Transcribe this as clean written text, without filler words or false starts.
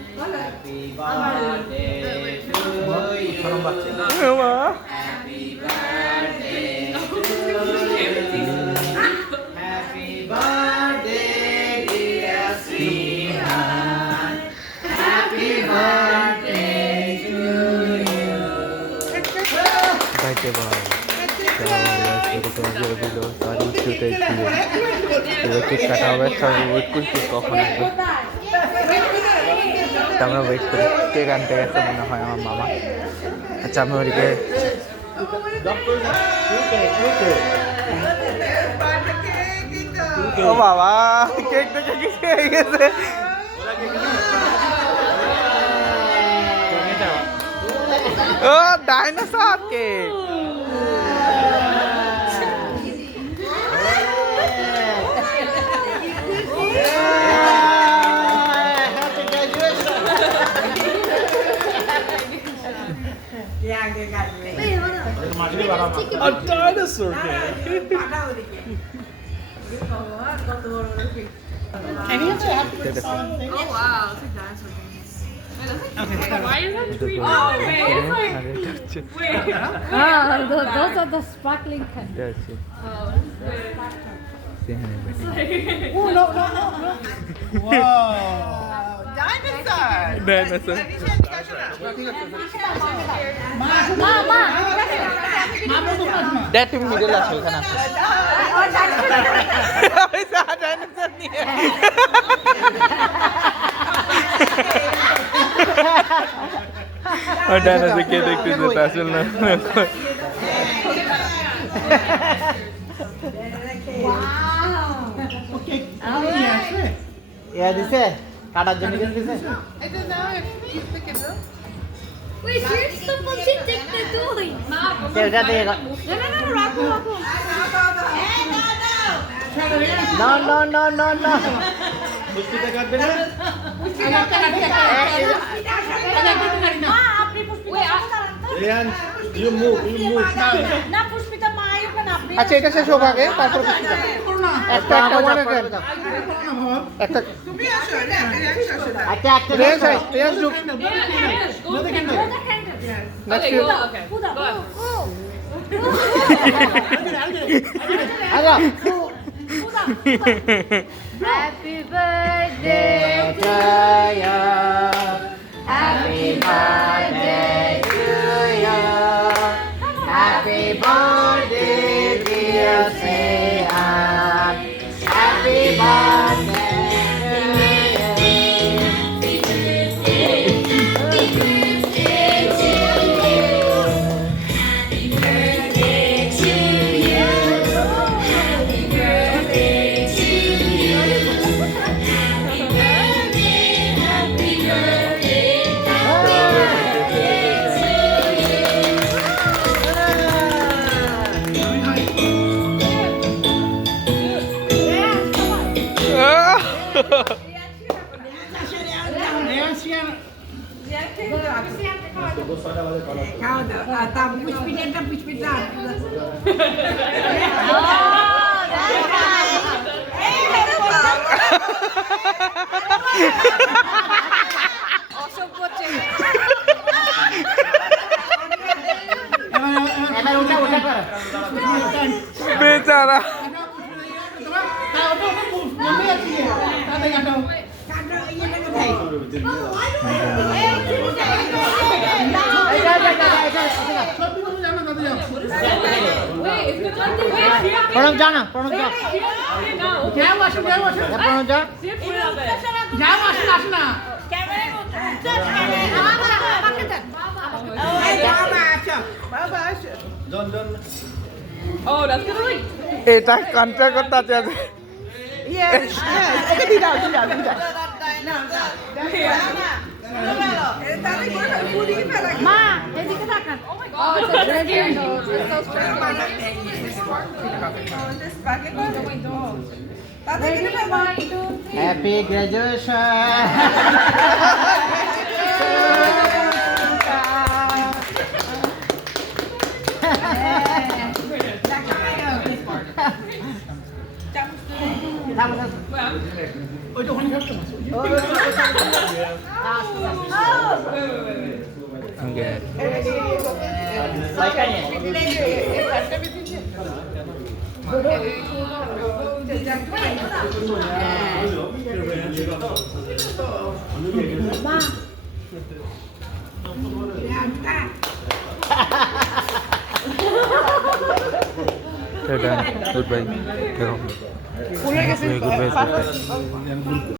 Happy birthday to you. Happy birthday to you. Happy birthday, dear Srihan. Happy birthday to you. Birthday boy. Sorry ছুটে দিয়ে এবার cake কাটা হবে, সবাই wait করছি কখন আসবে। তা আমরা ওয়েট করি, কেক আনতে গেছে মনে হয় আমার মামা। আচ্ছা আমি ওদিকে ও বাবা কেক দেখে কি হয়ে গেছে। ও dinosaur cake. A dinosaur cake. Can you say happy birthday? Oh wow, it's like dinosaur games. Why is that creepy? Oh wait, it's like wait. Those are the sparkling kind. Oh, Oh, no. Wow. Dinosaur. Dinosaur dad তুমি middle আছো এখানে আসো। Dinosaur নিয়ে ও dinosaur কে দেখতেছে তা আসলে না। Okay. Yes. ইয়া দিছে কাটার জন্য কেন দিছে? I don't know if you pick it up. Wait, you're supposed to take the toy. সেটা দিয়ে No, Raku. No. পুষ্পিতা কাটবে না? Rehan, you move. না পুষ্পিতা মা আইবে না আপনি। আচ্ছা এটা শেষ হোক আগে, তারপর একটা একটা ওয়ান একটা আচ্ছা একটা রেস রেস যুগ Go the candle. Next Okay, go. Okay, go on. আচ্ছা Happy birthday to you. Happy birthday to you. Happy birthday, dear Srihan. Happy birthday এবার ওটা কর বেচারা প্রণব যা না প্রণব যা প্রণব যা জন Oh, that's gonna like. এটা কন্ট্রাক্ট করতে আছে Okay, di daw. মা এদিকে তাকান। Oh my Oh, god. it's a red candle. It's so strong. Ready? 1, 2, 3. Happy graduation Oito, onde vai ficar? Okay. Done. Goodbye. Goodbye. Goodbye.